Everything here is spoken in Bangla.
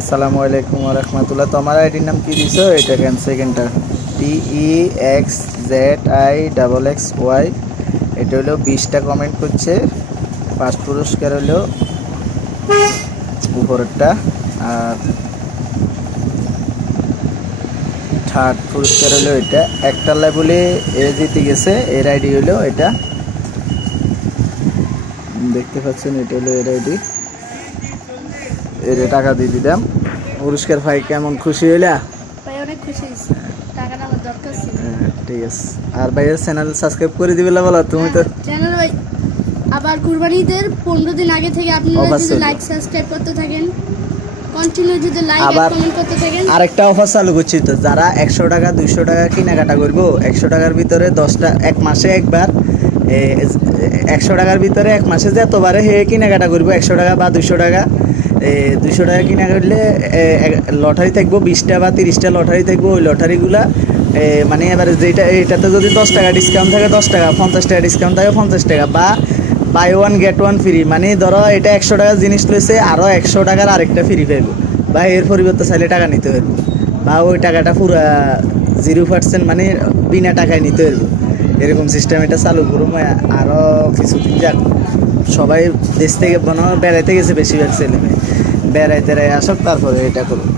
আসসালামু আলাইকুম ওয়া রাহমাতুল্লাহ। তোমার আইডির নাম কি দিছো? এটা কেন সেকেন্ডটা TEXZIXXY। এটা হলো 20টা কমেন্ট করছে। ফার্স্ট পুরস্কার হলো উপরেরটা, আর থার্ড পুরস্কার হলো এটা। একটা লেভেলে এ জিতে গেছে, এর আইডি হলো এটা, দেখতে পাচ্ছেন। এটা হলো এর আইডি, এর টাকা দিয়ে দিলাম। পুরস্কার ভাই কেমন খুশি হইলা? ভাই অনেক খুশি হয়েছি, টাকাটা আমার দরকার ছিল। ঠিক আছে। আর ভাইয়ের চ্যানেল সাবস্ক্রাইব করে দিবে বলো, তুমি তো চ্যানেল ওই আবার কুরবানিদের 15 দিন আগে থেকে আপনারা যদি অবশ্যই লাইক সাবস্ক্রাইব করতে থাকেন, কন্টিনিউ যদি লাইক আর আবার কমেন্ট করতে থাকেন। আরেকটা অফার চালু করছি তো, যারা 100 টাকা 200 টাকা কেনাকাটা করবো, 100 টাকার ভিতরে 10টা, এক মাসে একবার 100 টাকার ভিতরে এক মাসে যতবারে হে কেনাকাটা করবো 100 টাকা বা 200 টাকা, 200 টাকা কিনা করলে লটারি থাকবো 20টা বা 30টা লটারি থাকবো। ওই লটারিগুলা মানে এবারে যেটা, এটাতে যদি 10 টাকা ডিসকাউন্ট থাকে 10 টাকা, 50 টাকা ডিসকাউন্ট থাকে 50 টাকা, বা buy one get one free. মানে ধরো এটা 100 টাকার জিনিস লইছে, আরও 100 টাকার আরেকটা ফ্রি পাইব, বা এর পরিবর্তে চাইলে টাকা নিতে পারবো, বা ওই টাকাটা পুরা 0% মানে বিনা টাকায় নিতে পারবো। এরকম সিস্টেম এটা চালু করুম আরও কিছুদিন যাক। সবাই দেশ থেকে বেড়াইতে গেছে, বেশিরভাগ ছেলে মেয়ে বেড়াইতে আসক, তারপরে এটা করুন।